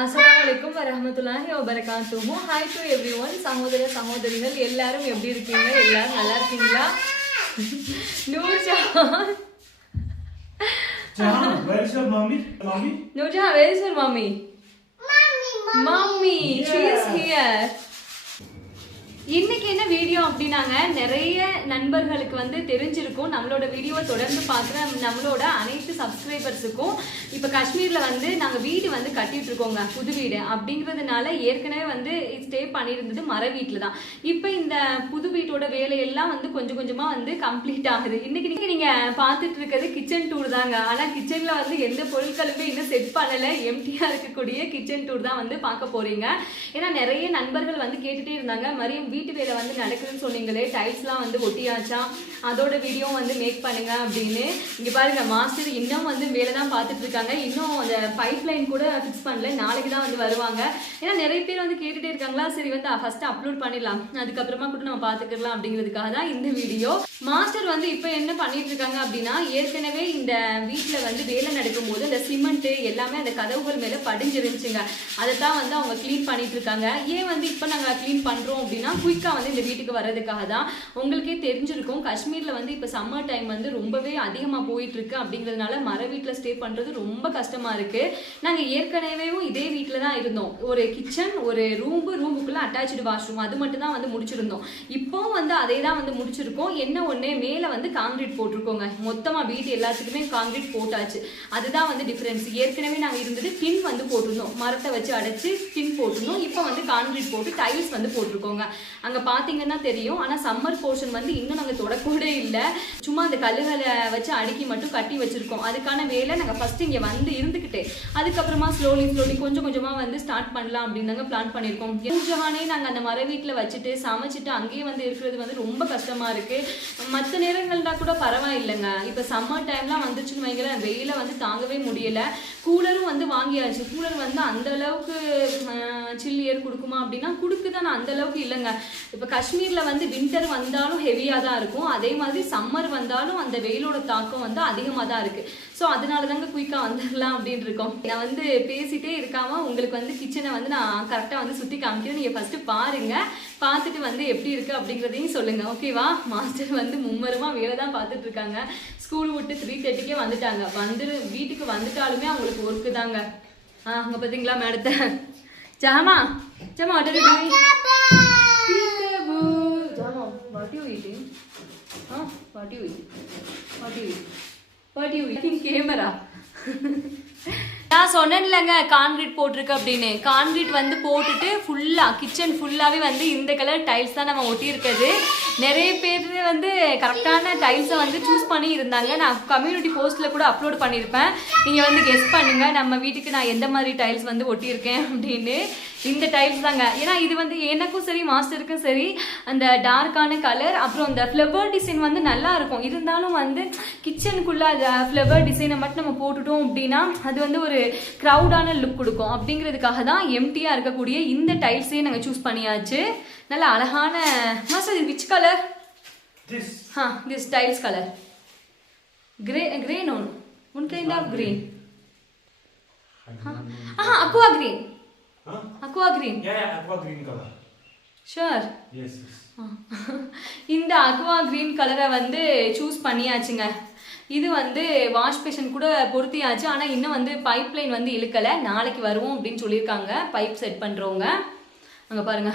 அஸ்ஸலாமுஅலைக்கும் வரஹ்மத்துல்லாஹி வபரகாத்துஹு. Hi to everyone. சகோதர சகோதரிகள் எல்லாரும் எப்படி இருக்கீங்க? எல்லாரும் நல்லா இருக்கீங்களா? Nurjahan, where is your mommy? Nurjahan, where is your mommy? Mommy, she is here. இன்னைக்கு என்ன வீடியோ அப்படின்னாங்க, நிறைய நண்பர்களுக்கு வந்து தெரிஞ்சிருக்கும். நம்மளோட வீடியோவை தொடர்ந்து பார்க்குற நம்மளோட அனைத்து சப்ஸ்கிரைபர்ஸுக்கும் இப்போ காஷ்மீரில் வந்து நாங்கள் வீடு வந்து கட்டிட்டு இருக்கோங்க, புது வீடு அப்படிங்கிறதுனால ஏற்கனவே வந்து ஸ்டே பண்ணியிருந்தது மர வீட்டில் தான். இப்போ இந்த புது வீட்டோட வேலையெல்லாம் வந்து கொஞ்சம் கொஞ்சமாக வந்து கம்ப்ளீட் ஆகுது. இன்னைக்கு நீங்கள் பார்த்துட்டு இருக்கிறது கிச்சன் டூர் தாங்க. ஆனால் கிச்சனில் வந்து எந்த பொருட்களுமே இன்னும் செட் பண்ணலை, எம்டியாக இருக்கக்கூடிய கிச்சன் டூர் தான் வந்து பார்க்க போறீங்க. ஏன்னா நிறைய நண்பர்கள் வந்து கேட்டுகிட்டே இருந்தாங்க, மரியம் வீட்டு வேலை வந்து நடக்குதுன்னு சொன்னீங்களே, டைல்ஸ்லாம் வந்து ஒட்டியாச்சா, அதோட வீடியோ வந்து மேக் பண்ணுங்க அப்படின்னு. இங்க பாருங்க, மாஸ்டர் இன்னும் வந்து வேலை தான் பார்த்துட்டு இருக்காங்க. இன்னும் அந்த பைப் லைன் கூட ஃபிக்ஸ் பண்ணல, நாளைக்கு தான் வந்து வருவாங்க. ஏன்னா நிறைய பேர் வந்து கேட்டுட்டே இருக்காங்களா, சரி வந்து ஃபர்ஸ்ட் அப்லோட் பண்ணிடலாம், அதுக்கப்புறமா கூட நம்ம பார்த்துக்கலாம் அப்படிங்கிறதுக்காக தான் இந்த வீடியோ. மாஸ்டர் வந்து இப்போ என்ன பண்ணிட்டு இருக்காங்க அப்படின்னா, ஏற்கனவே இந்த வீட்டில் வந்து வேலை நடக்கும் போது அந்த சிமெண்ட் எல்லாமே அந்த கதவுகள் மேலே படிஞ்சிருந்துச்சுங்க. அதை தான் வந்து அவங்க க்ளீன் பண்ணிட்டு இருக்காங்க. ஏன் வந்து இப்போ நாங்கள் க்ளீன் பண்ணுறோம் அப்படின்னா, குயிக்காக வந்து இந்த வீட்டுக்கு வர்றதுக்காக தான். உங்களுக்கே தெரிஞ்சிருக்கும், காஷ்மீரில் வந்து இப்போ சம்மர் டைம் வந்து ரொம்பவே அதிகமாக போயிட்டு இருக்கு. அப்படிங்கிறதுனால மர வீட்டில் ஸ்டே பண்ணுறது ரொம்ப கஷ்டமாக இருக்கு. நாங்கள் ஏற்கனவே இதே வீட்டில் தான் இருந்தோம். ஒரு கிச்சன், ஒரு ரூமுக்குள்ளே அட்டாச்சு வாஷ்ரூம், அது மட்டும் தான் வந்து முடிச்சிருந்தோம். இப்போ வந்து அதே தான் வந்து முடிச்சிருக்கோம். என்ன ஒன்று, மேலே வந்து காங்கிரீட் போட்டிருக்கோங்க. மொத்தமாக வீட்டு எல்லாத்துக்குமே காங்கிரீட் போட்டாச்சு. அதுதான் வந்து டிஃப்ரென்ஸ். ஏற்கனவே நாங்கள் இருந்தது டின் வந்து போட்டிருந்தோம், மரத்தை வச்சு அடைச்சி டின் போட்டிருந்தோம். இப்போ வந்து காங்கிரீட் போட்டு டைல்ஸ் வந்து போட்டிருக்கோங்க. அங்கே பார்த்தீங்கன்னா தெரியும். ஆனால் சம்மர் போர்ஷன் வந்து இன்னும் நாங்கள் தொடக்கூட இல்லை. சும்மா அந்த கல்லுகளை வச்சு அடுக்கி மட்டும் கட்டி வச்சிருக்கோம். அதுக்கான வேலை நாங்கள் ஃபர்ஸ்ட் இங்கே வந்து இருந்துக்கிட்டே அதுக்கப்புறமா ஸ்லோலி கொஞ்சம் கொஞ்சமாக வந்து ஸ்டார்ட் பண்ணலாம் அப்படின்னு நாங்கள் பிளான் பண்ணியிருக்கோம். நூர்ஜஹானே நாங்கள் அந்த மர வீட்டில் வச்சுட்டு சமைச்சிட்டு அங்கேயே வந்து இருக்கிறது வந்து ரொம்ப கஷ்டமா இருக்கு. மற்ற நேரங்கள்னா கூட பரவாயில்லைங்க. இப்போ சம்மர் டைம்லாம் வந்துச்சுன்னு வைங்களேன், வெயில வந்து தாங்கவே முடியல. கூலரும் வந்து வாங்கியாச்சு. கூலர் வந்து அந்த அளவுக்கு சில் ஏர் கொடுக்குமா அப்படின்னா கொடுக்குதான், அந்த அளவுக்கு இல்லைங்க. இப்போ காஷ்மீரில் வந்து வின்டர் வந்தாலும் ஹெவியாக தான் இருக்கும், அதே மாதிரி சம்மர் வந்தாலும் அந்த வெயிலோட தாக்கம் வந்து அதிகமாக தான் இருக்குது. ஸோ அதனால தாங்க குயிக்காக வந்துடலாம் அப்படின்னு இருக்கோம். நான் வந்து பேசிகிட்டே இருக்காம உங்களுக்கு வந்து கிச்சனை வந்து நான் கரெக்டாக வந்து சுற்றி காமிக்கிறேன். நீங்கள் ஃபஸ்ட்டு பாருங்கள், பார்த்துட்டு வந்து எப்படி இருக்குது அப்படிங்கிறதையும் சொல்லுங்கள், ஓகேவா? மாஸ்டர் வந்து மும்மரமாக வேலை தான் பார்த்துட்டு இருக்காங்க. ஸ்கூல் விட்டு 3:30க்கே வந்துட்டாங்க. வீட்டுக்கு வந்துட்டாலுமே அவங்களுக்கு ஒர்க்கு தாங்க. அங்கே பார்த்தீங்களா மேடத்தை? ஜாமா what are you doing? Jama, what are you eating? Huh? What are you eating? What are you eating? Camera. நான் சொன்னேன்லங்க கான்கிரீட் போட்டிருக்கு அப்படின்னு. கான்கிரீட் வந்து போட்டுட்டு ஃபுல்லாக கிச்சன் ஃபுல்லாகவே வந்து இந்த கலர் டைல்ஸ் தான் நம்ம ஒட்டியிருக்கிறது. நிறைய பேர் வந்து கரெக்டான டைல்ஸை வந்து சூஸ் பண்ணி இருந்தாங்க. நான் கம்யூனிட்டி போஸ்ட்டில் கூட அப்லோட் பண்ணியிருப்பேன். நீங்கள் வந்து கெஸ் பண்ணுங்கள் நம்ம வீட்டுக்கு நான் எந்த மாதிரி டைல்ஸ் வந்து ஒட்டியிருக்கேன் அப்படின்னு. இந்த டைல்ஸ் தாங்க. ஏன்னா இது வந்து எனக்கும் சரி மாஸ்டருக்கும் சரி அந்த டார்க்கான கலர், அப்புறம் இந்த ஃப்ளவர் டிசைன் வந்து நல்லா இருக்கும். இருந்தாலும் வந்து கிச்சனுக்குள்ளே அந்த ஃப்ளவர் டிசைனை மட்டும் நம்ம போட்டுட்டோம் அப்படின்னா அது வந்து ஒரு க்ரௌடான லுக் கொடுக்கும். அப்படிங்கிறதுக்காக தான் எம்டியாக இருக்கக்கூடிய இந்த டைல்ஸே நாங்கள் சூஸ் பண்ணியாச்சு. நல்ல அழகான மாஸ்டர். இது which colour? This tiles colour grey no one kind of green. aqua green. Aqua green. Yeah, aqua green color. Sure. Yes. இந்த aqua green கலரை வந்து சூஸ் பண்ணியாச்சுங்க. இது வந்து வாஷ் பேஷன் கூட பொருத்தியாச்சு. ஆனால் இன்னும் வந்து பைப் லைன் வந்து இழுக்கலை, நாளைக்கு வருவோம் அப்படின்னு சொல்லியிருக்காங்க பைப் செட் பண்ணுறவங்க. அங்கே பாருங்க,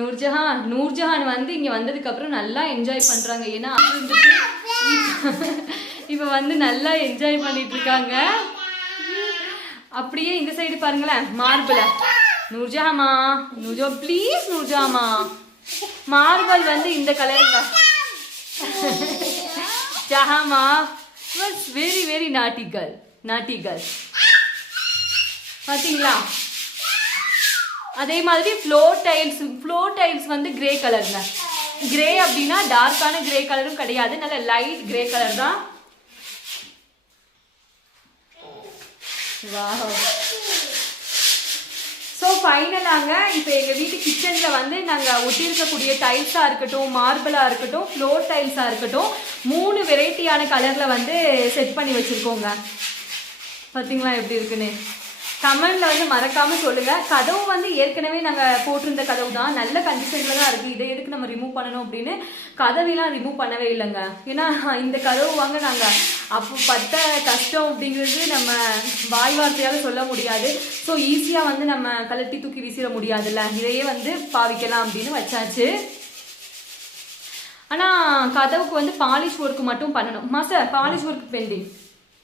நூர்ஜஹான் வந்து இங்கே வந்ததுக்கப்புறம் நல்லா என்ஜாய் பண்ணுறாங்க. ஏன்னா இப்போ வந்து நல்லா என்ஜாய் பண்ணிட்டு இருக்காங்க. அப்படியே இந்த சைடு பாருங்களேன், மார்பிள். நூர்ஜஹாமா, ப்ளீஸ் நூர்ஜஹாமா, மார்பிள் வந்து இந்த கலருங்க. ஜஹாமா was very very naughty girl. பாத்தீங்களா? அதே மாதிரி ஃப்ளோர் டைல்ஸ் வந்து கிரே கலருங்க. கிரே அப்படின்னா டார்க்கான கிரே கலரும் கிடையாது, நல்ல லைட் கிரே கலர் தான். ஸோ ஃபைனலாங்க இப்போ எங்கள் வீட்டு கிச்சனில் வந்து நாங்கள் ஒட்டியிருக்கக்கூடிய டைல்ஸாக இருக்கட்டும், மார்பிளாக இருக்கட்டும், ஃப்ளோர் டைல்ஸாக இருக்கட்டும், 3 வெரைட்டியான கலரில் வந்து செட் பண்ணி வச்சுருக்கோங்க. பார்த்தீங்களா எப்படி இருக்குன்னு? கமெண்ட்ல வந்து மறக்காம சொல்லுங்க. கதவு வந்து ஏற்கனவே நாங்க போட்டிருந்த கதவு தான், நல்ல கண்டிஷன்ல தான் இருக்கு. இதை எதுக்கு நம்ம ரிமூவ் பண்ணணும் அப்படின்னு கதவையெல்லாம் ரிமூவ் பண்ணவே இல்லைங்க. ஏன்னா இந்த கதவு வாங்க நாங்க அப்போ பட்ட கஷ்டம் அப்படிங்கிறது நம்ம வாய் வார்த்தையால சொல்ல முடியாது. ஸோ ஈஸியா வந்து நம்ம கலட்டி தூக்கி வீசிட முடியாதுல்ல, இதையே வந்து பாவிக்கலாம் அப்படின்னு வச்சாச்சு. ஆனா கதவுக்கு வந்து பாலிஷ் ஒர்க் மட்டும் பண்ணணும். Master polish work pending.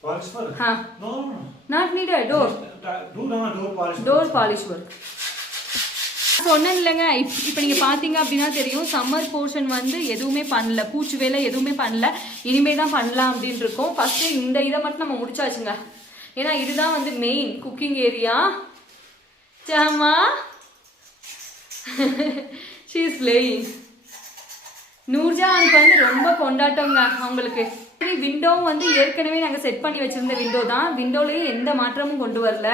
Polish work? No. Not needed. Door polish work. சொன்னேன் இல்லைங்க, இப்போ நீங்க பாத்தீங்க அப்படின்னா தெரியும், சம்மர் போர்ஷன் வந்து எதுவுமே பண்ணல, பூச்சி வேலை எதுவுமே பண்ணல, இனிமே தான் பண்ணலாம் அப்படின்னு இருக்கோம். ஃபர்ஸ்ட் இந்த இதை மட்டும் நம்ம முடிச்சாச்சுங்க. ஏன்னா இதுதான் வந்து main cooking area. Sama she is playing. நூர்ஜானுக்கு வந்து ரொம்ப கொண்டாட்டங்க அவங்களுக்கு. விண்டோவும் வந்து ஏற்கனவே நாங்க செட் பண்ணி வச்சிருந்த விண்டோ தான், விண்டோலயே எந்த மாற்றமும் கொண்டு வரல.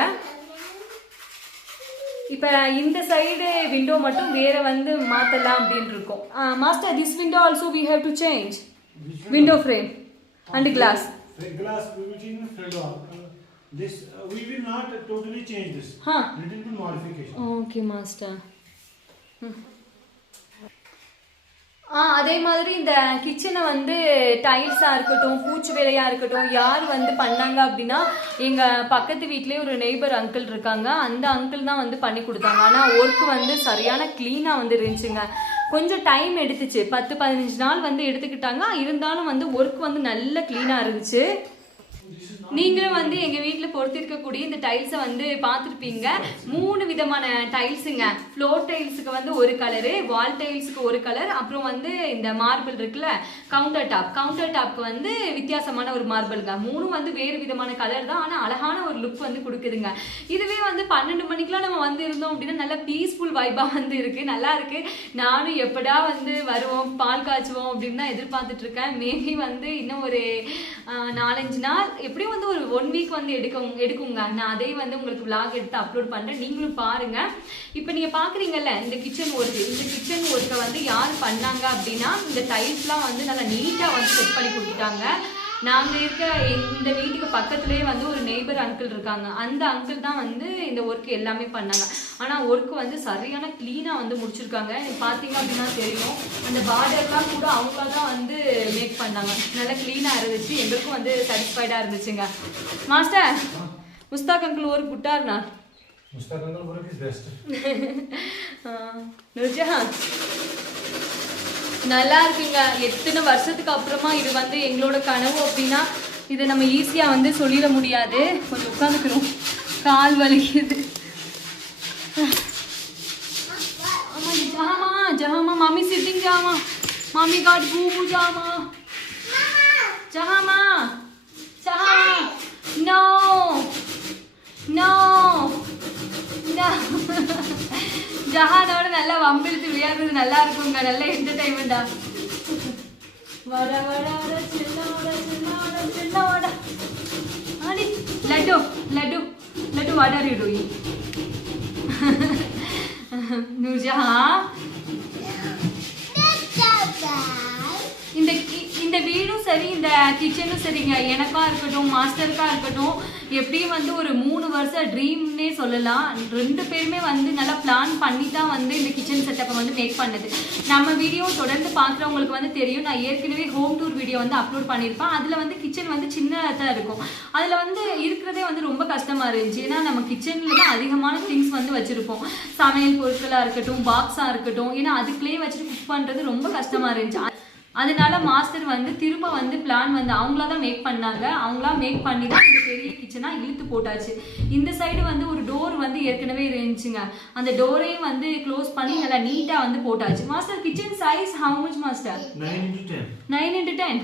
இப்ப இந்த சைடு விண்டோ மட்டும் வேற வந்து மாத்தலாம் அப்படின்னு இருக்கோம். Master this window also we have to change window frame and glass. Glass we will change the front door. This we will not totally change this. Little bit modification. Okay master. அதே மாதிரி இந்த கிச்சனை வந்து டைல்ஸா இருக்கட்டும், பூச்சி வேலையா இருக்கட்டும், யார் வந்து பண்ணாங்க அப்படின்னா எங்க பக்கத்து வீட்லயே ஒரு நெய்பர் அங்கிள் இருக்காங்க. அந்த அங்கிள் தான் வந்து பண்ணி கொடுத்தாங்க. ஆனா ஒர்க் வந்து சரியான கிளீனா வந்து இருந்துச்சுங்க. கொஞ்சம் டைம் எடுத்துச்சு, 10-15 நாள் வந்து எடுத்துக்கிட்டாங்க. இருந்தாலும் வந்து ஒர்க் வந்து நல்ல கிளீனா இருந்துச்சு. நீங்களும் வந்து எங்க வீட்டுல பொறுத்திருக்கக்கூடிய இந்த டைல்ஸை வந்து பார்த்துருப்பீங்க. 3 விதமான டைல்ஸுங்க. ஃப்ளோர் டைல்ஸுக்கு வந்து ஒரு கலரு, வால் டைல்ஸுக்கு ஒரு கலர், அப்புறம் வந்து இந்த மார்பிள் இருக்குல்ல கவுண்டர் டாப்க்கு வந்து வித்தியாசமான ஒரு மார்பிள்ங்க. 3 வந்து வேறு விதமான கலர் தான், ஆனா அழகான ஒரு லுக் வந்து கொடுக்குதுங்க. இதுவே வந்து 12 மணிக்கெல்லாம் நம்ம வந்து இருந்தோம் அப்படின்னா நல்ல பீஸ்ஃபுல் வைபா வந்து இருக்கு, நல்லா இருக்கு. நானும் எப்படா வந்து வருவோம், பால் காய்ச்சுவோம் அப்படின்னு தான் எதிர்பார்த்துட்டு இருக்கேன். மேபி வந்து இன்னும் ஒரு 4-5 நாள் எப்படியும் வந்து ஒரு 1 வீக் வந்து எடுக்குங்க. நான் அதே வந்து உங்களுக்கு vlog எடுத்து அப்லோட் பண்றேன், நீங்களும் பாருங்க. இப்போ நீங்க பாக்குறீங்கல்ல இந்த கிச்சன் ஒர்க்கை வந்து யார் பண்ணாங்க அப்படின்னா இந்த டைல்ஸ்லாம் வந்து நல்லா நீட்டா வந்து செட் பண்ணி கொடுத்துட்டாங்க. நாங்க இருக்க இந்த வீட்டுக்கு பக்கத்துலயே வந்து ஒரு நெய்பர் அங்கிள் இருக்காங்க. அந்த அங்கிள் தான் வந்து இந்த ஒர்க் எல்லாமே பண்ணாங்க. ஆனா ஒர்க் வந்து சரியான கிளீனா வந்து முடிச்சிருக்காங்க. பாத்தீங்க அப்படின்னா தெரியும், அந்த பார்டர்லாம் கூட அவங்களா தான் வந்து மேக் பண்ணாங்க. நல்லா கிளீனா இருந்துச்சு, எங்களுக்கும் வந்து சாட்டிஸ்ஃபைடா இருந்துச்சுங்க. மாஸ்டர் முஸ்தாக் அங்கிள் ஒர்க் குட்டார்னா? Mustaq uncle work is best. Noorjahan நல்லா இருக்குங்க. எத்தனை வருஷத்துக்கு அப்புறமா இது வந்து எங்களோட கனவு அப்படின்னா இதை நம்ம ஈஸியா வந்து சொல்லிட முடியாது. கொஞ்சம் உட்காந்துக்கிறோம், கால் வலிக்குது. ஜஹாமா மாமி சிட்டிங் ஜாமா, மாமி காட் பூபு ஜாமா, ஜஹாமா நோ நோ நோ. ஜஹானோட நல்லா வம்பிழுத்து விளையாடுறது நல்லா இருக்குங்க, நல்ல என்டர்டைன்மெண்டா. வட வட வட சின்ன வட சின்ன வட சின்ன வட. அடி laddu laddu laddu, what are you doing? Nurjahan இந்த வீடும் சரி இந்த கிச்சனும் சரிங்க, எனக்கா இருக்கட்டும் மாஸ்டருக்கா இருக்கட்டும், எப்படியும் வந்து ஒரு 3 வருஷம் ட்ரீம்னே சொல்லலாம். 2 பேருமே வந்து நல்லா பிளான் பண்ணி தான் வந்து இந்த கிச்சன் செட்டப்பை வந்து மேக் பண்ணது. நம்ம வீடியோ தொடர்ந்து பார்க்குறவங்களுக்கு வந்து தெரியும், நான் ஏற்கனவே ஹோம் டூர் வீடியோ வந்து அப்லோட் பண்ணியிருப்பேன். அதில் வந்து கிச்சன் வந்து சின்னதாக தான் இருக்கும். அதில் வந்து இருக்கிறதே வந்து ரொம்ப கஷ்டமாக இருந்துச்சு. ஏன்னா நம்ம கிச்சனில் தான் அதிகமான திங்ஸ் வந்து வச்சுருப்போம், சமையல் பொருட்களாக இருக்கட்டும், பாக்ஸாக இருக்கட்டும். ஏன்னா அதுக்குள்ளேயே வச்சுட்டு குக் பண்ணுறது ரொம்ப கஷ்டமாக இருந்துச்சு. அதனால மாஸ்டர் வந்து திரும்ப வந்து பிளான் வந்து அவங்களா தான் மேக் பண்ணாங்க. அவங்களா மேக் பண்ணி தான் இந்த பெரிய கிச்சனா இழுத்து போட்டாச்சு. இந்த சைடு வந்து ஒரு டோர் வந்து ஏற்கனவே இருந்துச்சுங்க, அந்த டோரையும் வந்து க்ளோஸ் பண்ணி நல்லா நீட்டா வந்து போட்டாச்சு. Master kitchen size how much master? 9x10.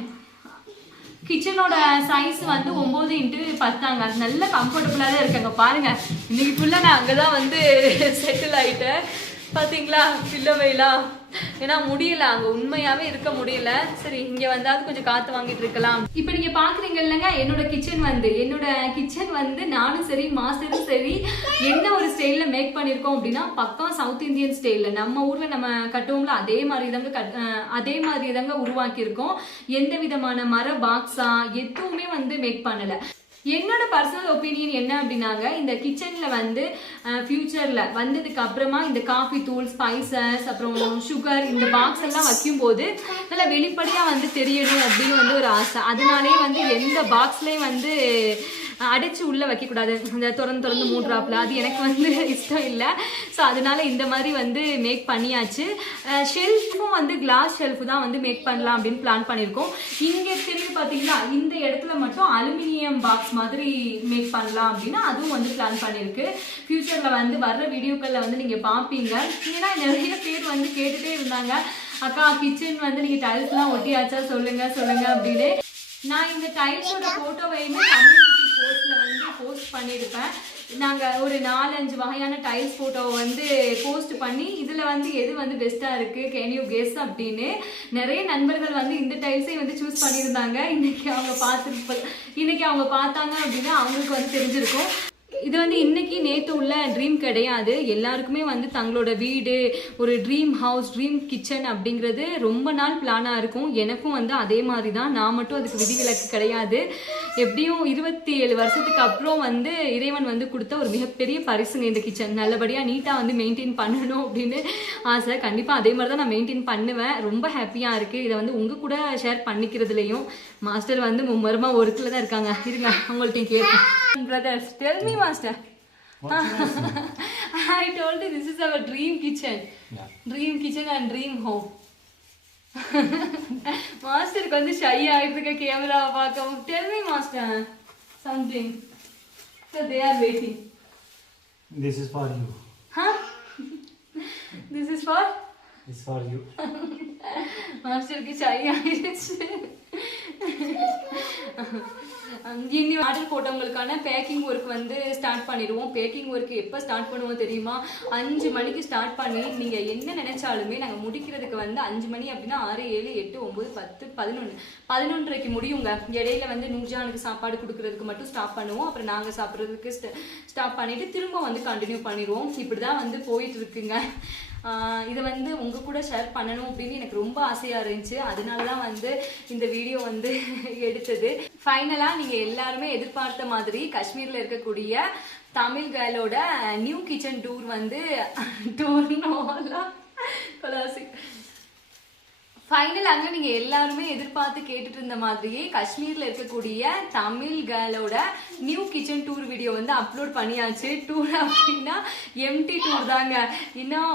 கிச்சனோட சைஸ் வந்து 9x10. நல்ல கம்ஃபர்டபுளாக தான் இருக்காங்க. பாருங்க இன்னைக்கு ஃபுல்லாக நான் அங்கே தான் வந்து செட்டில் ஆகிட்டேன். பார்த்தீங்களா பில்லவைலாம், ஏன்னா முடியல அங்கே உண்மையாகவே இருக்க முடியல. சரி இங்கே வந்தாலும் கொஞ்சம் காற்று வாங்கிட்டு இருக்கலாம். இப்போ நீங்கள் பார்க்குறீங்க இல்லைங்க என்னோட கிச்சன் வந்து நானும் சரி மாஸ்டரும் சரி என்ன ஒரு ஸ்டைலில் மேக் பண்ணியிருக்கோம் அப்படின்னா பக்கம் சவுத் இந்தியன் ஸ்டைலில் நம்ம ஊரில் நம்ம கட்டுவோம்ல அதே மாதிரி தாங்க உருவாக்கியிருக்கோம். எந்த விதமான மர பாக்ஸா எதுவுமே வந்து மேக் பண்ணலை. என்னோட பர்சனல் ஒப்பீனியன் என்ன அப்படின்னாங்க, இந்த கிச்சன்ல வந்து ஃபியூச்சர்ல வந்ததுக்கு அப்புறமா இந்த காஃபி தூள், ஸ்பைசஸ், அப்புறம் சுகர் இந்த பாக்ஸ் எல்லாம் வைக்கும் போது நல்லா வெளிப்படையா வந்து தெரியணும் அப்படின்னு வந்து ஒரு ஆசை. அதனாலே வந்து எந்த பாக்ஸ்லயும் வந்து அடைச்சு உள்ள வைக்கக்கூடாது, இந்த திறந்து மூடுறாப்புல, அது எனக்கு வந்து இஷ்டம் இல்லை. ஸோ அதனால இந்த மாதிரி வந்து மேக் பண்ணியாச்சு. ஷெல்ஃபும் வந்து கிளாஸ் ஷெல்ஃபு தான் வந்து மேக் பண்ணலாம் அப்படின்னு பிளான் பண்ணியிருக்கோம். இங்கே தெரிஞ்சு பார்த்தீங்கன்னா இந்த இடத்துல மட்டும் அலுமினியம் பாக்ஸ் மாதிரி மேக் பண்ணலாம் அப்படின்னா அதுவும் வந்து பிளான் பண்ணியிருக்கு. ஃபியூச்சரில் வந்து வர்ற வீடியோக்களில் வந்து நீங்கள் பார்ப்பீங்க. ஏன்னா நிறைய பேர் வந்து கேட்டுகிட்டே இருந்தாங்க, அக்கா கிச்சன் வந்து நீங்கள் டைல்ஸ்லாம் ஒட்டியாச்சா சொல்லுங்க அப்படின்னு. நான் இந்த டைல்ஸோட ஃபோட்டோவையுமே கம்யூனிட்டி போஸ்ட்ல வந்து போஸ்ட் பண்ணியிருப்பேன். நாங்கள் ஒரு 4-5 வகையான டைல்ஸ் ஃபோட்டோவை வந்து போஸ்ட் பண்ணி இதில் வந்து எது வந்து பெஸ்ட்டாக இருக்குது, கேன் யூ கெஸ் அப்படின்னு நிறைய நண்பர்கள் வந்து இந்த டைல்ஸை வந்து சூஸ் பண்ணியிருந்தாங்க. இன்னைக்கு அவங்க பார்த்தாங்க அப்படின்னா அவங்களுக்கு வந்து தெரிஞ்சிருக்கும். இது வந்து இன்னைக்கு நேற்று உள்ள ட்ரீம் கிடையாது. எல்லாருக்குமே வந்து தங்களோட வீடு, ஒரு ட்ரீம் ஹவுஸ், ட்ரீம் கிச்சன் அப்படிங்கிறது ரொம்ப நாள் பிளானாக இருக்கும். எனக்கும் வந்து அதே மாதிரி தான். நான் மட்டும் அதுக்கு விதிவிலக்கு கிடையாது. எப்படியும் 27 வருஷத்துக்கு அப்புறம் வந்து இறைவன் வந்து கொடுத்த ஒரு மிகப்பெரிய பரிசுங்க இந்த கிச்சன். நல்லபடியாக நீட்டாக வந்து மெயின்டைன் பண்ணணும் அப்படின்னு ஆசை. கண்டிப்பாக அதே மாதிரி தான் நான் மெயின்டைன் பண்ணுவேன். ரொம்ப ஹாப்பியாக இருக்குது. இதை வந்து உங்கள் கூட ஷேர் பண்ணிக்கிறதுலையும். மாஸ்டர் வந்து மும்மரமாக ஒருத்தில் தான் இருக்காங்க. இருங்க உங்கள்கிட்ட கேட்பேன். Brothers, tell me, Master. I told you this is our dream kitchen. Yeah. Dream kitchen and dream home. மாஸ்டருக்கு வந்து ஷை ஆயிட்டு கேமரா பார்க்கவும். Tell me, Master, something. So they are waiting. This is for you. Huh? This is for? It's for you. மாஸ்டருக்கு shy ஆயிடுச்சு. இனி order போட்டவங்களுக்கான packing work வந்து start பண்ணிடுவோம். Packing work எப்போ ஸ்டார்ட் பண்ணுவோம் தெரியுமா? 5 மணிக்கு ஸ்டார்ட் பண்ணி நீங்கள் என்ன நினைச்சாலுமே நாங்கள் முடிக்கிறதுக்கு வந்து 5 மணி அப்படின்னா 6, 7, 8, 9, 10, 11, 11:30க்கு முடியுங்க. இடையில வந்து நூர்ஜானுக்கு சாப்பாடு கொடுக்கறதுக்கு மட்டும் ஸ்டாப் பண்ணுவோம். அப்புறம் நாங்கள் சாப்பிட்றதுக்கு ஸ்டாப் பண்ணிட்டு திரும்ப வந்து கண்டினியூ பண்ணிடுவோம். இப்படி தான் வந்து போயிட்டு இருக்குங்க. இதை வந்து உங்கள் கூட ஷேர் பண்ணணும் அப்படின்னு எனக்கு ரொம்ப ஆசையாக இருந்துச்சு. அதனால தான் வந்து இந்த வீடியோ வந்து எடுத்தது. ஃபைனலாக நீங்கள் எல்லாருமே எதிர்பார்த்த மாதிரி காஷ்மீரில் இருக்கக்கூடிய தமிழ் கேர்ளோட நியூ கிச்சன் டூர் வந்து ஃபைனலாக நீங்கள் எல்லாருமே எதிர்பார்த்து கேட்டுட்டு இருந்த மாதிரியே காஷ்மீரில் இருக்கக்கூடிய தமிழ் கேர்ளோட நியூ கிச்சன் டூர் வீடியோ வந்து அப்லோட் பண்ணியாச்சு. டூர் அப்படின்னா எம்டி டூர் தாங்க. இன்னும்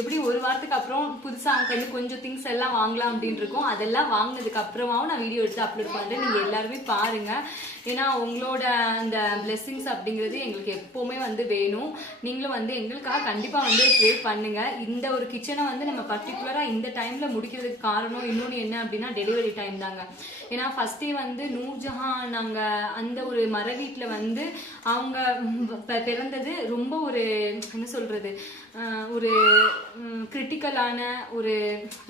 எப்படி ஒரு வாரத்துக்கு அப்புறம் புதுசாக அவங்க வந்து கொஞ்சம் திங்ஸ் எல்லாம் வாங்கலாம் அப்படின்னு இருக்கும். அதெல்லாம் வாங்கினதுக்கு அப்புறமாவும் நான் வீடியோ எடுத்து அப்லோட் பண்ணுறேன். நீங்கள் எல்லாருமே பாருங்கள். ஏன்னா உங்களோட அந்த பிளெஸ்ஸிங்ஸ் அப்படிங்கிறது எங்களுக்கு எப்போவுமே வந்து வேணும். நீங்களும் வந்து எங்களுக்காக கண்டிப்பாக வந்து ப்ரே பண்ணுங்கள். இந்த ஒரு கிச்சனை வந்து நம்ம பர்டிகுலராக இந்த டைமில் முடிக்கிறதுக்கு காரணம் இன்னொன்று என்ன அப்படின்னா டெலிவரி டைம் தாங்க. ஏன்னா ஃபஸ்ட்டே வந்து நூர்ஜஹான் நாங்கள் அந்த ஒரு மர வீட்டில் வந்து அவங்க பிறந்தது ரொம்ப ஒரு என்ன சொல்கிறது, ஒரு கிரிட்டிக்கலான ஒரு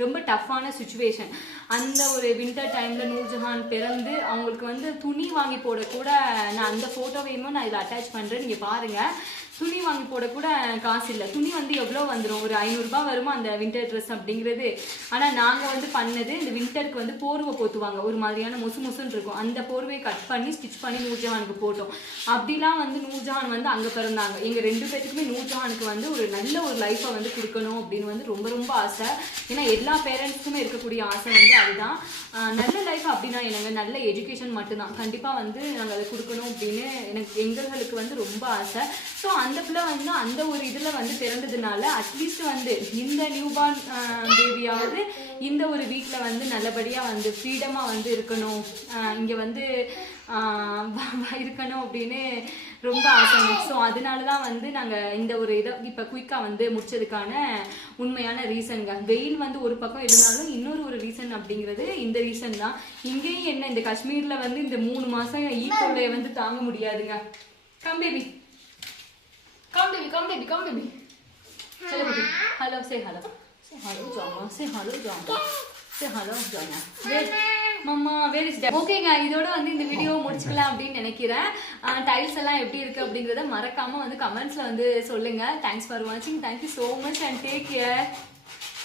ரொம்ப டஃப்பான சுச்சுவேஷன். அந்த ஒரு வின்டர் டைமில் நூர்ஜஹான் பிறந்து அவங்களுக்கு வந்து துணி வாங்கி போடக்கூட நான் அந்த ஃபோட்டோவையுமே நான் இதில் அட்டாச் பண்ணுறேன். நீங்கள் பாருங்கள். துணி வாங்கி போடக்கூட காசு இல்லை. துணி வந்து எவ்வளோ வந்துடும், ஒரு 500 ரூபாய் வருமா அந்த வின்டர் ட்ரெஸ் அப்படிங்கிறது. ஆனால் நாங்கள் வந்து பண்ணது இந்த வின்டருக்கு வந்து போர்வை போத்துவாங்க, ஒரு மாதிரியான முசுன்னு இருக்கும். அந்த போர்வையை கட் பண்ணி ஸ்டிச் பண்ணி நூர்ஜஹானுக்கு போட்டோம். அப்படிலாம் வந்து நூர்ஜஹான் வந்து அங்கே பிறந்தாங்க. எங்கள் 2 பேருக்குமே நூர்ஜஹானுக்கு வந்து ஒரு நல்ல ஒரு லைஃப்பை வந்து கொடுக்கணும் அப்படின்னு வந்து ரொம்ப ரொம்ப ஆசை. ஏன்னா எல்லா பேரண்ட்ஸுக்குமே இருக்கக்கூடிய ஆசை வந்து அதுதான். நல்ல லைஃப் அப்படின்னா என்னங்க, நல்ல எஜுகேஷன் மட்டும்தான். கண்டிப்பாக வந்து நாங்கள் அதை கொடுக்கணும் அப்படின்னு எங்களுக்கு வந்து ரொம்ப ஆசை. ஸோ அந்த பிள்ளை வந்து அந்த ஒரு இதில் வந்து பிறந்ததுனால அட்லீஸ்ட் வந்து இந்த நியூபார்ன் பேபியாவது இந்த ஒரு வீட்டில் வந்து நல்லபடியாக வந்து ஃப்ரீடமாக வந்து இருக்கணும், இங்கே வந்து இருக்கணும் அப்படின்னு ரொம்ப ஆசை. ஸோ அதனால தான் வந்து நாங்கள் இந்த ஒரு இதை இப்போ குயிக்காக வந்து முடிச்சதுக்கான உண்மையான ரீசனுங்க. வெயில் வந்து ஒரு பக்கம் இருந்தாலும் இன்னொரு ஒரு ரீசன் அப்படிங்கிறது இந்த ரீசன் தான். இங்கேயும் என்ன, இந்த காஷ்மீரில் வந்து இந்த 3 மாதம் ஈத்தொல்லையை வந்து தாங்க முடியாதுங்க. Come baby, come baby. Chalo baby. Hello, say hello. Say hello, Jama. Say hello, Jama. Say hello, Jama. Mama, where is dad? ஓகேங்க, இதோட வந்து இந்த வீடியோ முடிச்சுக்கலாம் அப்படின்னு நினைக்கிறேன். டைல்ஸ் எல்லாம் எப்படி இருக்கு அப்படிங்கறத மறக்காம வந்து கமெண்ட்ஸ்ல வந்து சொல்லுங்க. தேங்க்ஸ் ஃபார் வாட்சிங். Thank you so much and take care.